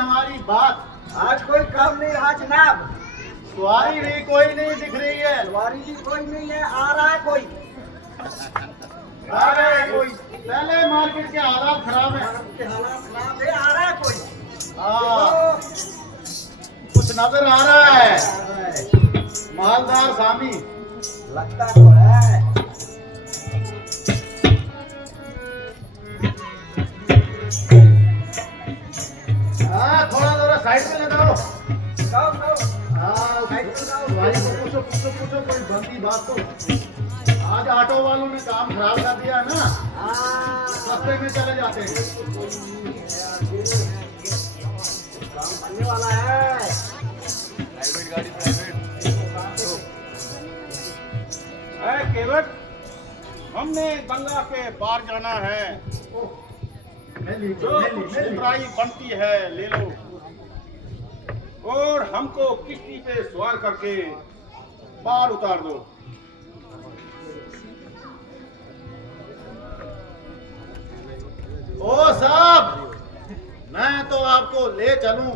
हमारी बात। आज कोई काम नहीं रहा जनाब। सवारी भी कोई नहीं दिख रही है। सवारी भी कोई नहीं है। आ रहा है कोई। आ रहा है कोई। पहले मार्केट के हालात खराब है। के हालात खराब है। आ रहा है कोई। हाँ, कुछ नजर आ रहा है। मालदार सामी लगता तो है। हाँ, थोड़ा थोड़ा साइड में लगाओ। जाओ जाओ। हाँ, साइड में जाओ। भाई को पूछो कोई बनती बात तो। आज ऑटो वालों ने काम खराब कर दिया ना, सस्ते में चले जाते हैं। काम बनने वाला है। प्राइवेट गाड़ी प्राइवेट। केवट, हमने गंगा के पार जाना है। जो कुछ उतराई बनती है ले लो, और हमको किश्ती पे सवार करके पार उतार दो। ओ साहब, मैं तो आपको ले चलूं,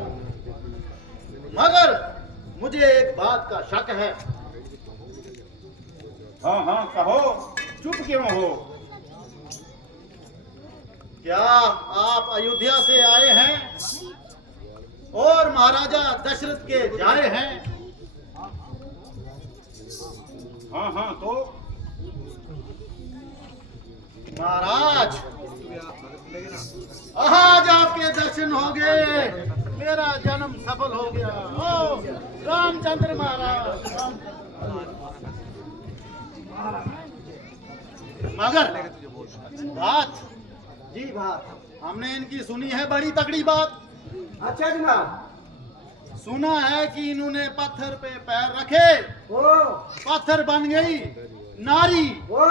मगर मुझे एक बात का शक है। हाँ हाँ कहो, चुप क्यों हो? क्या आप अयोध्या से आए हैं और महाराजा दशरथ के जाए हैं? हाँ हाँ तो महाराज, आज आपके दर्शन हो गए, मेरा जन्म सफल हो गया। ओ रामचंद्र महाराज, मगर बात जी बात। हमने इनकी सुनी है बड़ी तगड़ी बात। अच्छा जनाब। सुना है कि इन्होंने पत्थर पे पैर रखे, ओ पत्थर बन गई नारी। ओ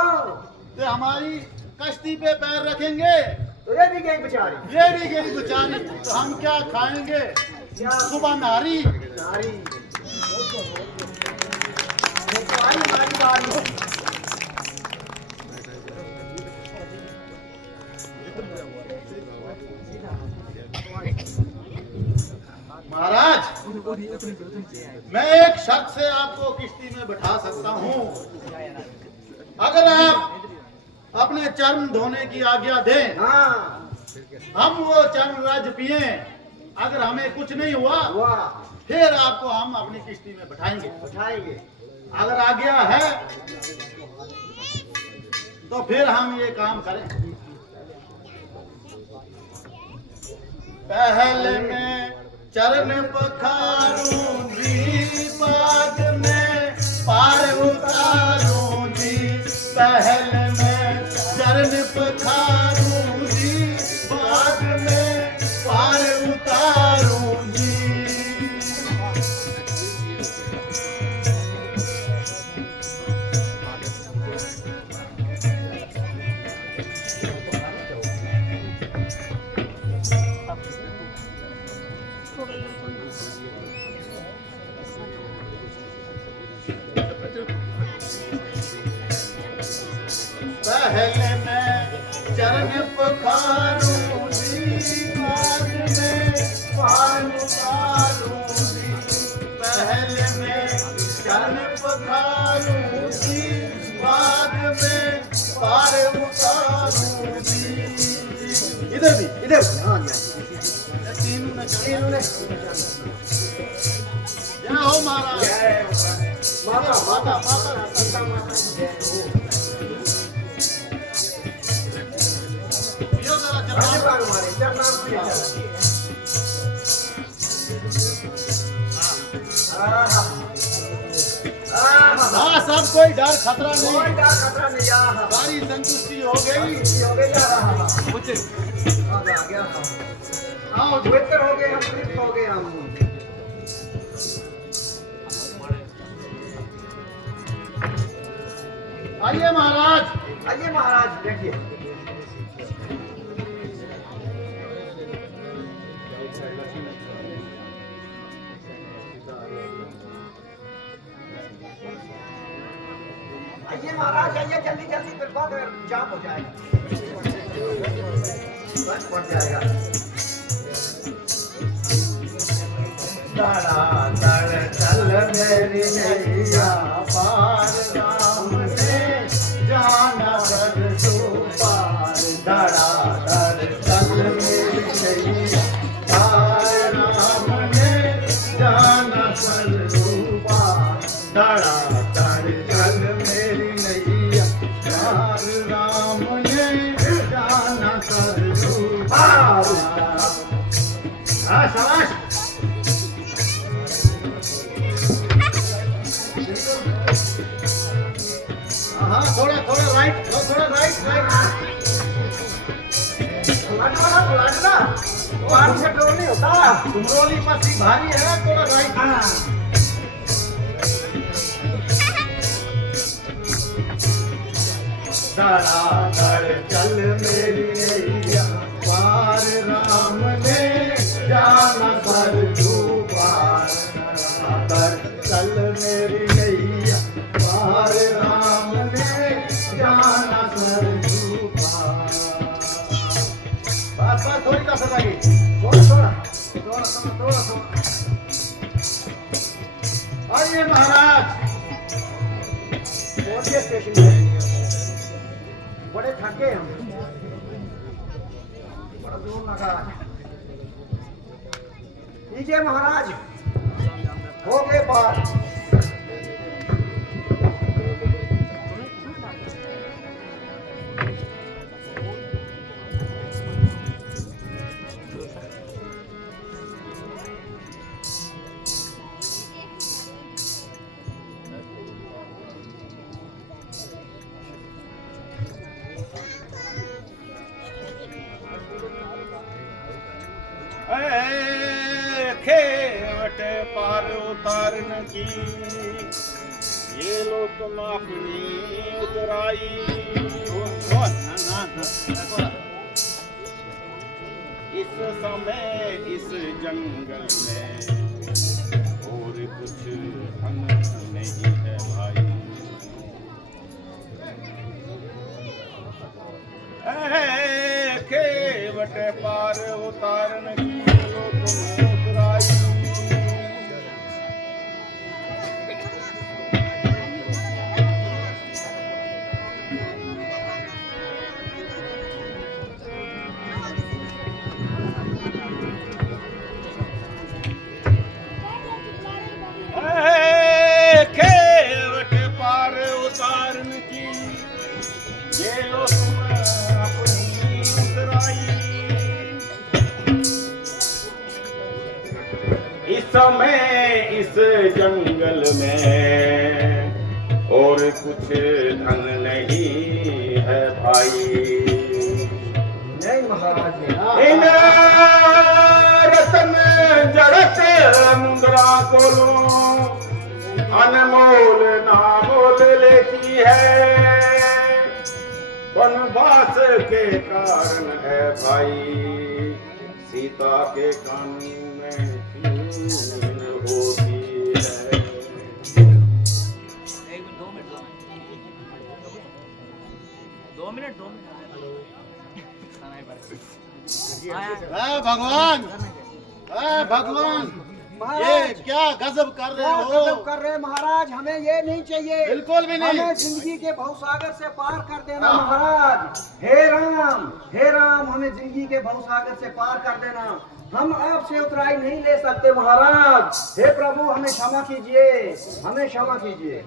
तो हमारी कश्ती पे पैर रखेंगे, तो ये भी गई बेचारी। ये भी गई बेचारी, तो हम क्या खाएंगे? क्या सुबह नारी। नारी। तो आई हमारी बारी। महाराज, मैं एक शर्त से आपको किश्ती में बैठा सकता हूँ। अगर आप अपने चरण धोने की आज्ञा दें, हाँ हम वो चरण रज पिए, अगर हमें कुछ नहीं हुआ वाह फिर आपको हम अपनी किश्ती में बैठाएंगे। उठाएंगे। अगर आज्ञा है तो फिर हम ये काम करें। पहले में चरण पखारूंगी, बाद में पार उतारूंगी। पहले में चरण पखारूंगी, बाद में पार उतारूंगी। पहले मैं चरण पखारूंगी, बाद में पार उतारूंगी। पहले मैं चरण पखारूंगी, बाद में पार उतारूंगी। इधर भी, इधर हाँ तीनों ने जय हो महाराज। माता माता माता माता जय हो। पियो जरा चरण। आशीर्वाद हमारे चरणाम प्रिय हाँ, सब कोई डर खतरा कोई नहीं, डर खतरा नहीं। यहाँ सारी संतुष्टि हो गई। हो गई यहाँ कुछ आ गया। आओ जी। पवित्र हो गए हम, तृप्त हो गए हम। आइए महाराज। आइए महाराज देखिए। आइए महाराज आइए, जल्दी जल्दी, फिर बाद में जाम हो जाएगा, बस पड़ जाएगा। धड़ाधड़ चल मेरी नैया पार राम ने जाना कर दो पार धड़ाधड़ चल मेरी नैया पार राम ने जाना कर दो पार धड़ाधड़ चल मेरी नैया पार राम ने जाना कर दो पार। शाबाश हाँ थोड़ा थोड़ा राइट थोड़ा राइट लड़ना पार से डोल नहीं होता। तुमरोली मछली भारी है ना थोड़ा राइट। धड़ाधड़ चल मेरी नैया पार राम ने जाना कर दो पार धड़ाधड़ चल मेरी नैया पार राम ने जाना कर दो पार। बस थोड़ी कसर लगी थोड़ा आइए महाराज पहुंचे स्टेशन में। बड़े थके हम, बड़ा दूर लगा। लीजिए महाराज हो गए पार। खेवट पार उतारन की ये लो तुम अपनी उतराई। इस समय इस जंगल में और कुछ हम नहीं है भाई। खेवट पार उतारन की लो तुम उतराई। खेवट पार उतारन की ये लो तुम अपनी उतराई। इस समय इस जंगल में और कुछ धन नहीं है भाई। नहीं महाराज इन रतन जड़त मुद्रा को लो अनमोल नामोल लेती है। वनवास के कारण है भाई सीता के कानून में हीन होती है। 2 मिनट भगवान भगवान ये क्या गजब कर रहे हो। गजब कर रहे महाराज, हमें ये नहीं चाहिए। बिल्कुल भी नहीं। हमें जिंदगी के भवसागर से पार कर देना महाराज। हे राम हमें जिंदगी के भवसागर से पार कर देना। हम आपसे उतराई नहीं ले सकते महाराज। हे प्रभु हमें क्षमा कीजिए, हमें क्षमा कीजिए।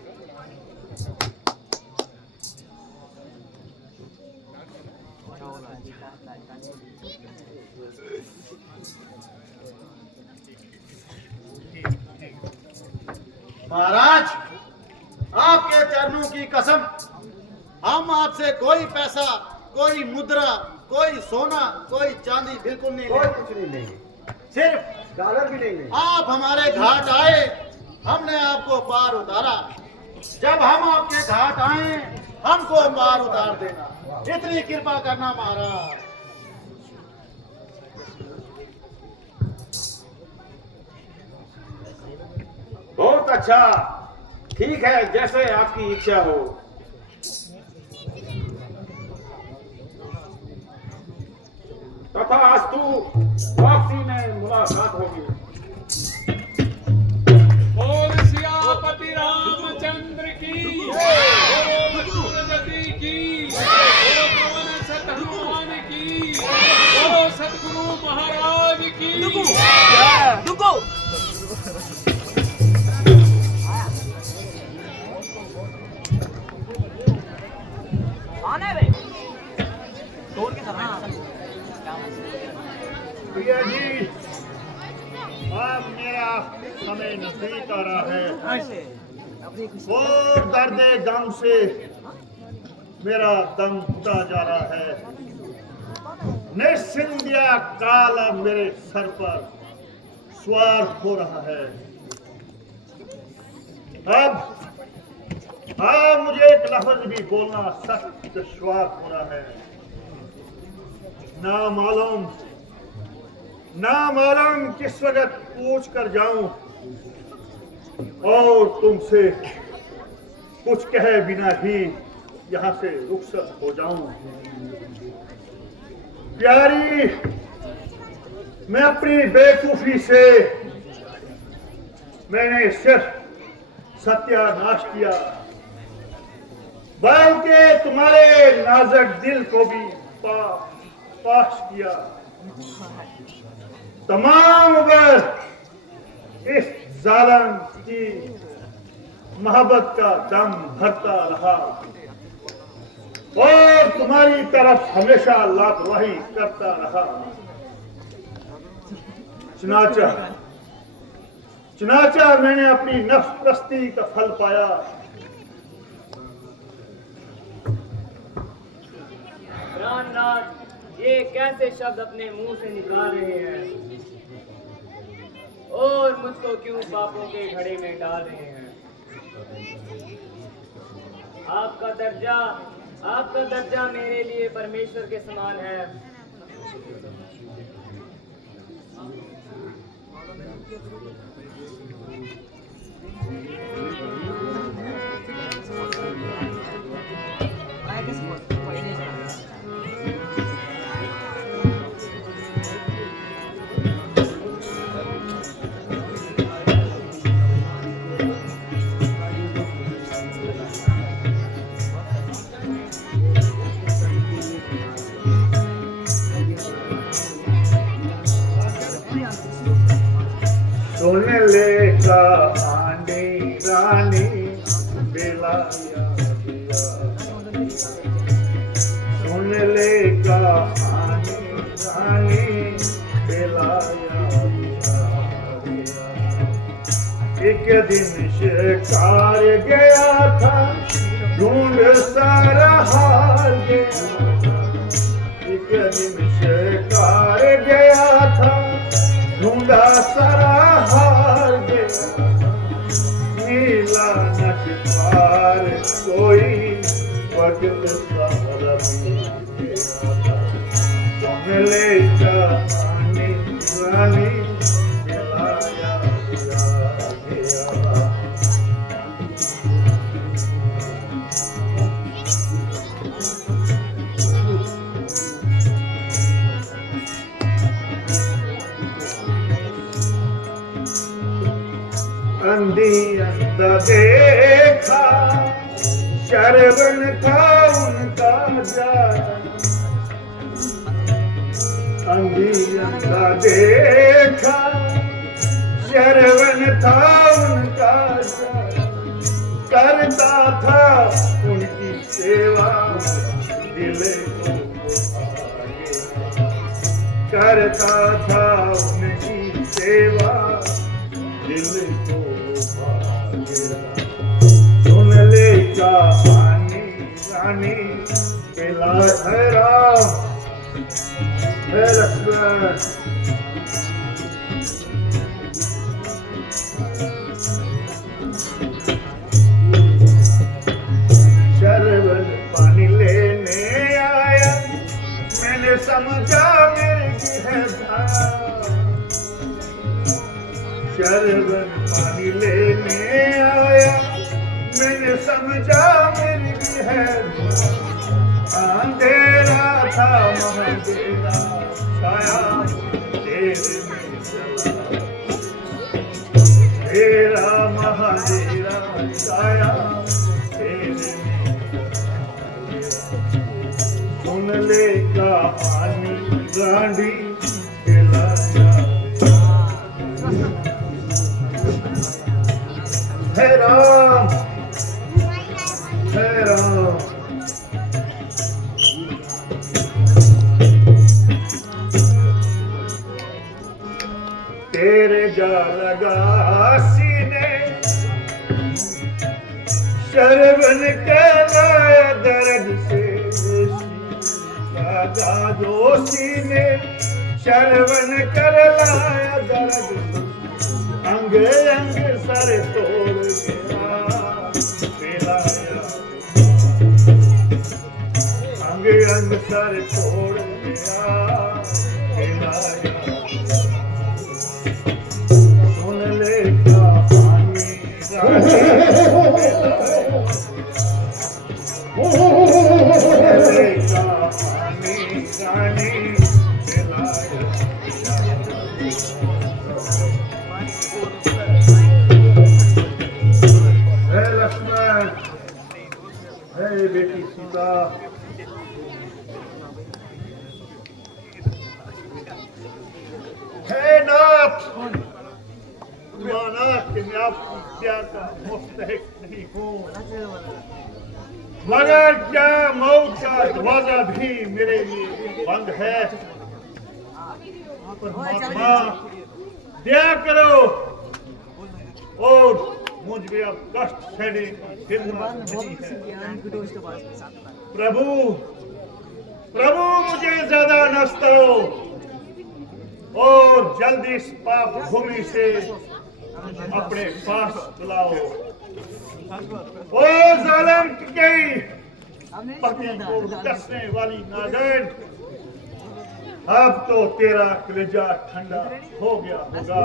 महाराज आपके चरणों की कसम हम आपसे कोई पैसा कोई मुद्रा कोई सोना कोई चांदी बिल्कुल नहीं कोई लेंगे। कुछ नहीं लेंगे, सिर्फ डॉलर भी नहीं लेंगे। आप हमारे घाट आए हमने आपको पार उतारा। जब हम आपके घाट आए हमको पार उतार देना। इतनी कृपा करना महाराज। बहुत अच्छा, ठीक है जैसे आपकी इच्छा हो। तथास्तु वापसी में मुलाकात होगी। रामचंद्र की, बोलो सूरजती की, बोलो पवन सत हनुमान की, बोलो सतगुरु महाराज की। आना है भाई, तोड़ के करना है। प्रिया जी, अब मेरा समय नजदीक आ रहा है और दर्द गम से मेरा दम घुटा जा रहा है। निस्सिंदिया काल अब मेरे सर पर सवार हो रहा है। अब मुझे एक लफ्ज भी बोलना सख्त दुश्वार हो रहा है। ना मालूम किस वक्त पूछ कर जाऊं और तुमसे कुछ कहे बिना ही यहां से रुखसत हो जाऊं। प्यारी, मैं अपनी बेवकूफी से मैंने सिर्फ सत्यानाश किया, बल्कि तुम्हारे नाजुक दिल को भी पाश किया। तमाम उम्र इस जालिम की मोहब्बत का दम भरता रहा और तुम्हारी तरफ हमेशा लापरवाही करता रहा। चुनाचा मैंने अपनी नफ्स परस्ती का फल पाया। प्राणनाथ, ये कैसे शब्द अपने मुंह से निकाल रहे हैं और मुझको क्यों पापों के घड़े में डाल रहे हैं? आपका दर्जा मेरे लिए परमेश्वर के समान है। सुन ले का आने रानी बेलाया दिया, सुन ले का आने रानी बेलाया दिया। एक दिन शिकार गया था, ढूंढ सारा हार गया। एक दिन शिकार गया था, ढूंढा सारा हार गया। नीला नशपार कोई वक्त सारा बीत गया। तुम ले जा आने रानी मिलाया गया। अंधी अंधा देखा, शरवण था उनका जाना। अंधी अंधा देखा, शरवण था उनका जाना। करता था उनकी सेवा, दिल को करता था उनकी सेवा, दिल को सुन ले का आने रानी केला है राम है लक्ष्मण। शरबत पानी लेने आया, मैंने समझा मेरे की है शरबत पानी लेने आया, मैंने समझा मेरी भी है। अंधेरा था महांधेरा छाया तेरे में चला, तेरा महांधेरा डांडी खिलाया हे राम हे राम तेरे जा लगा सीने शर्वन के लाया दर्द से लगा जो सीने शर्वन कर लाया दर्द अंग अंग सर तोड़ गया पिलाया अंग अंग सर तोड़ गया पिलाया सुन ले कहानी लक्ष्मण हे बेटी सीता हे नाथ माना कि मैं आपकी हत्या का मुस्तहिक नहीं हूँ मगर क्या मौत का दरवाजा भी मेरे लिए बंद है परमात्मा दया करो और मुझ में अब कष्ट सहने की हिम्मत नहीं है प्रभु प्रभु मुझे ज्यादा न सताओ और जल्दी इस पाप भूमि से अपने पास बुलाओ ओ जालिम की पति को कसने वाली नादैन अब तो तेरा कलेजा ठंडा हो गया होगा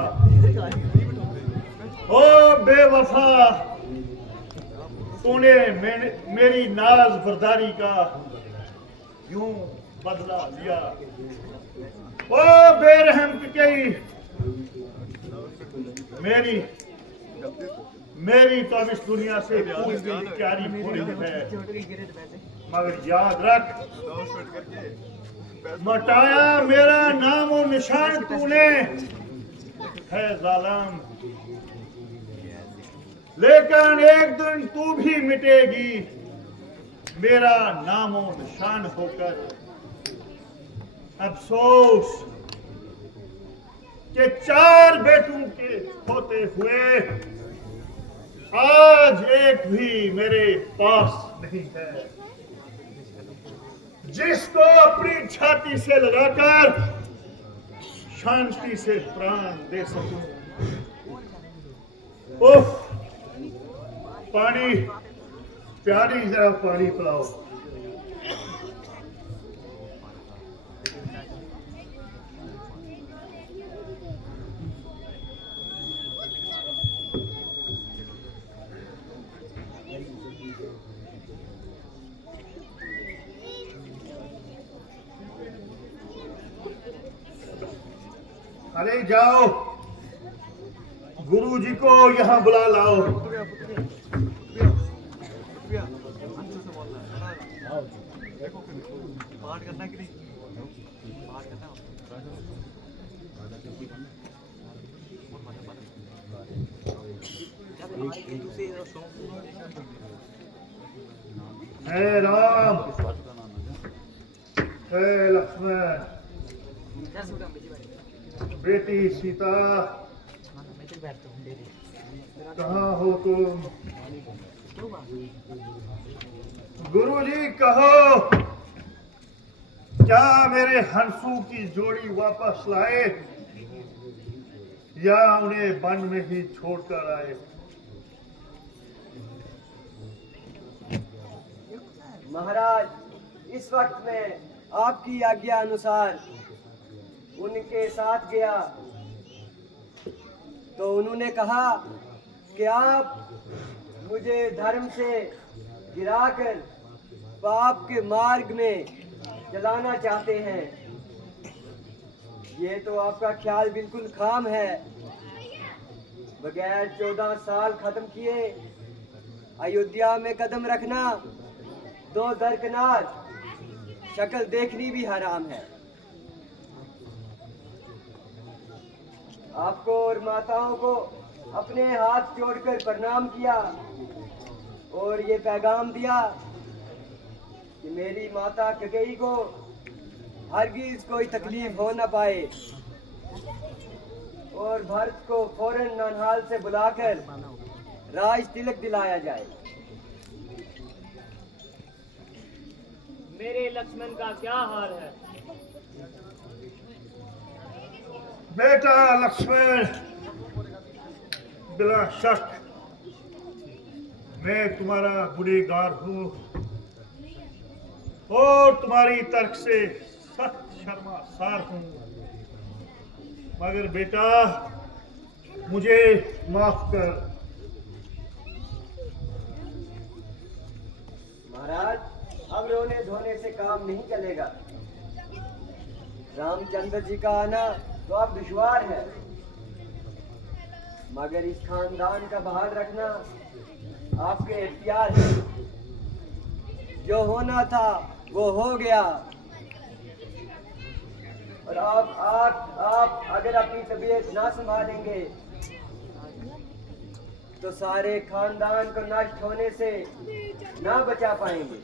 ओ बेवफा तूने मेरी नाज बर्दारी का यूं बदला लिया ओ बेरहम की मेरी तो अब इस दुनिया से क्यारी होनी है मगर याद रख मटाया मेरा नाम और निशान तूने है जालिम लेकिन एक दिन तू भी मिटेगी मेरा नाम और निशान होकर अफसोस के 4 बेटों के होते हुए आज एक भी मेरे पास नहीं है जिसको अपनी छाती से लगाकर शांति से प्राण दे सकूं। उफ, पानी प्यारी जरा पानी पिलाओ। अरे जाओ गुरु जी को यहाँ बुला लाओ। हे राम, हे लक्ष्मण, बेटी सीता, कहाँ हो तुम? गुरुजी कहो, क्या मेरे हंसू की जोड़ी वापस लाए या उन्हें वन में ही छोड़कर आए? महाराज, इस वक्त में आपकी आज्ञा अनुसार उनके साथ गया तो उन्होंने कहा कि आप मुझे धर्म से गिराकर पाप के मार्ग में चलाना चाहते हैं। ये तो आपका ख्याल बिल्कुल खाम है। बगैर 14 साल खत्म किए अयोध्या में कदम रखना दो दरकनार, शक्ल देखनी भी हराम है। आपको और माताओं को अपने हाथ जोड़कर प्रणाम किया और ये पैगाम दिया कि मेरी माता कैकेयी को हरगिज कोई तकलीफ हो न पाए और भरत को फौरन ननहाल से बुलाकर राज तिलक दिलाया जाए। मेरे लक्ष्मण का क्या हाल है? बेटा लक्ष्मण, बिला शक मैं तुम्हारा गुनहगार हूँ और तुम्हारी तर्क से सख्त शर्मासार हूँ, मगर बेटा मुझे माफ कर। महाराज, अब रोने धोने से काम नहीं चलेगा। रामचंद्र जी का आना तो अब दुश्वार है, मगर इस खानदान का बहाल रखना आपके इख्तियार है। जो होना था वो हो गया और आप अगर अपनी तबीयत ना संभालेंगे तो सारे खानदान को नष्ट होने से ना बचा पाएंगे।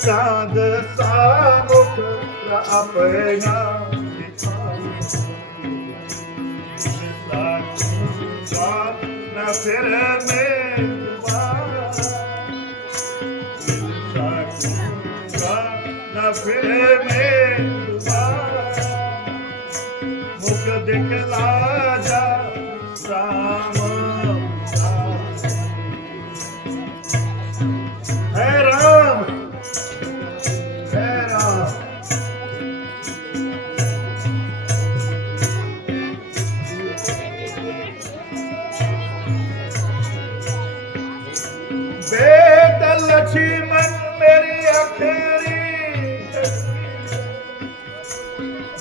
चांद सा मुख अपना न फिर में न फिर में मुख दिखला जा राम है राम है राम।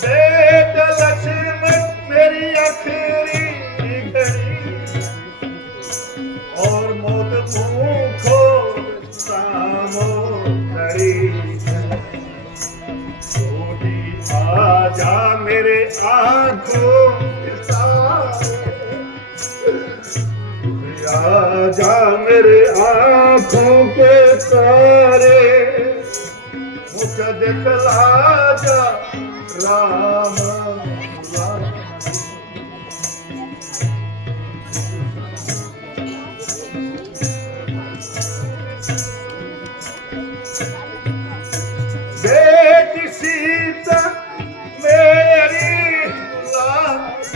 बेटा लक्ष्मण मेरी आखिरी घड़ी और मौत पूछो सामो खड़ी तू ही आजा मेरे आंखों के तारे आजा मेरे आंखों के तारे मुझे दिखला जा राम राम बेटी सीता मेरी लाज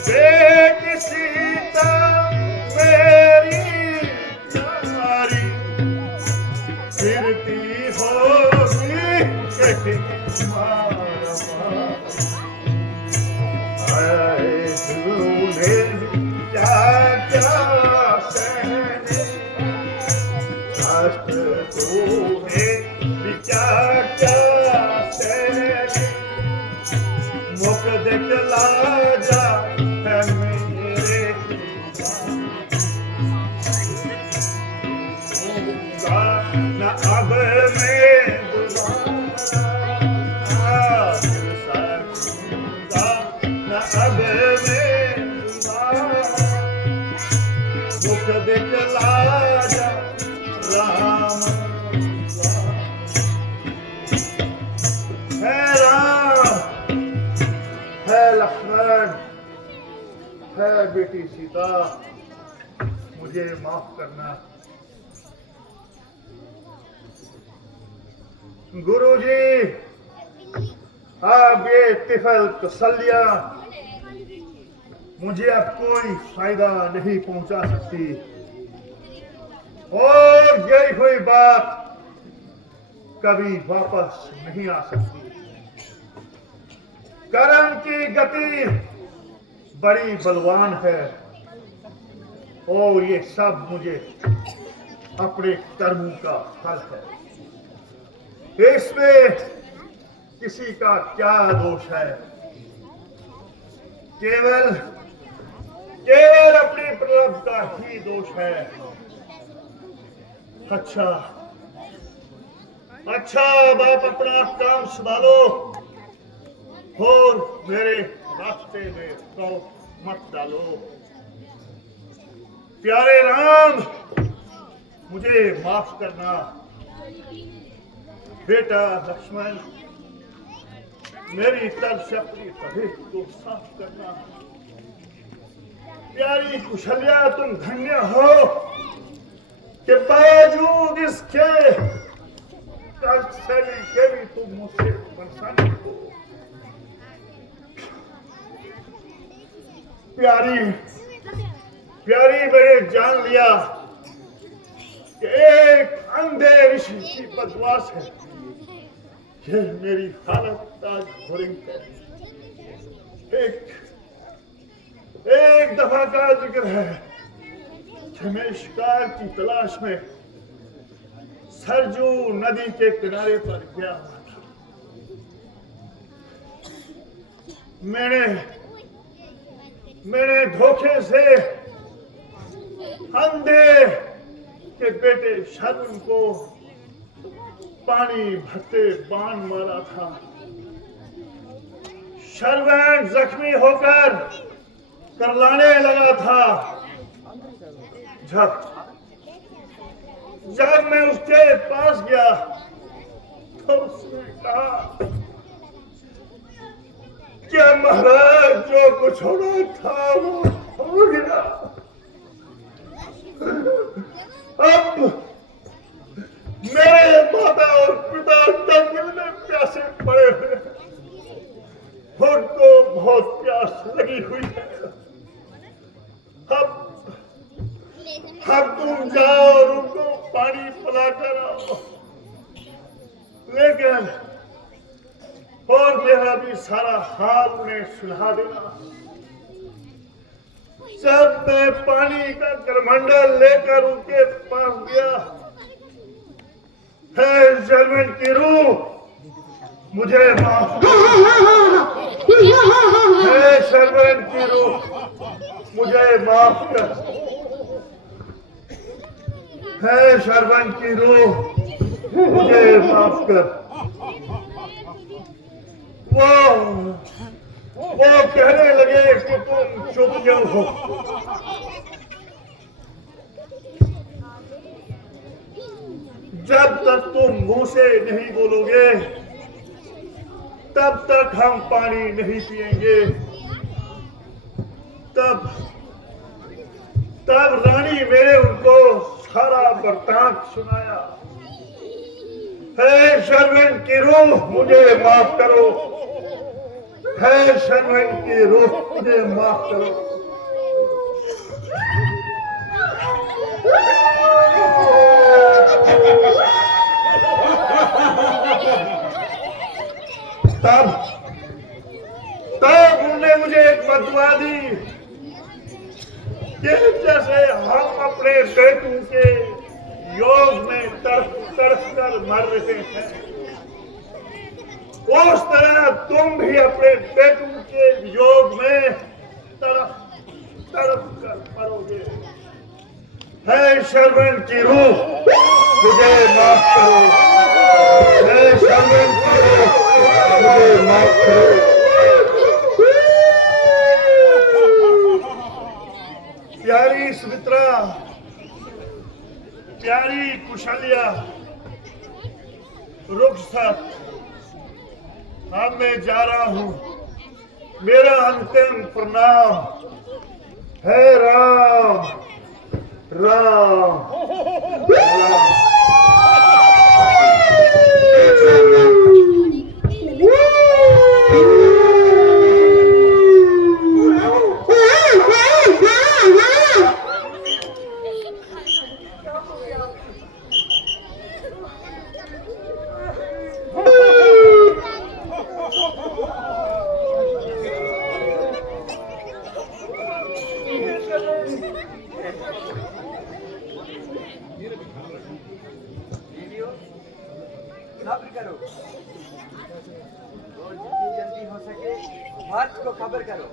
बेटी सीता मेरी प्यारी फिरती होगी कहीं तूने क्या क्या सहने कष्ट तूने क्या क्या सहने मुख दिखला जा है मेरे न अब मैं न अब मैं मुख दिखला जा राम है राम है लक्ष्मण है बेटी सीता मुझे माफ करना गुरुजी आप ये तिफल तसल्लिया मुझे अब कोई फायदा नहीं पहुंचा सकती और यही हुई बात कभी वापस नहीं आ सकती कर्म की गति बड़ी बलवान है और ये सब मुझे अपने कर्मों का फल है इसमें किसी का क्या दोष है केवल अपनी प्रारब्ध का ही दोष है अच्छा बाप अपना काम संभालो और मेरे रास्ते में रोक मत डालो प्यारे राम मुझे माफ करना बेटा लक्ष्मण मेरी तरफ से अपनी तबीयत को साफ करना प्यारी कुशल्या तुम धन्य हो कि बावजूद इसके के भी तुम मुझसे प्रसन्न हो प्यारी मैंने जान लिया कि एक अंधे ऋषि की बदमाश है ये मेरी हालत आज हो रही है एक दफा का जिक्र है कि मैं शिकार की तलाश में सरजू नदी के किनारे पर गया हुआ था मैंने धोखे से अंधे के बेटे शर्म को पानी भरते बाण मारा था शर्वण जख्मी होकर करलाने लगा था जब मैं उसके पास गया तो उसने कहा क्या महाराज जो कुछ होना था वो हो गया अब मेरे माता और पिता जंगल में प्यासे पड़े हुए उनको बहुत प्यास लगी हुई है अब तुम जाओ और उनको पानी पिला कर आओ लेकिन और मेरा भी सारा हाल उन्हें सुना देना जब मैं पानी का करमंडल लेकर उनके पास गया है जर्मन की रूह मुझे माफ कर। हे सरवर की रूह, मुझे माफ कर। हे सरवन की रूह, मुझे माफ कर। वो कहने लगे कि तुम चुप क्यों हो? जब तक तुम मुंह से नहीं बोलोगे तब तक हम पानी नहीं पिएंगे। तब रानी ने उनको सारा वृत्तांत सुनाया। हे शर्मन की रूह, मुझे माफ करो। हे शर्मन की रूह, मुझे माफ करो। तब उन्होंने मुझे एक बदुआ दी कि जैसे हम अपने बेटों के योग में तड़प कर मर रहे हैं, उस तरह तुम भी अपने बेटों के योग में तड़प कर मरोगे। है शर्मन की रूह, मुझे माफ करो। है शर्मन की रूह, मुझे माफ करो। प्यारी सुमित्रा, प्यारी कुशल्या, रुखसत, अब मैं जा रहा हूं। मेरा अंतिम प्रणाम। है राम राम राम। सब्र करो और जितनी जल्दी हो सके बात को खबर करो।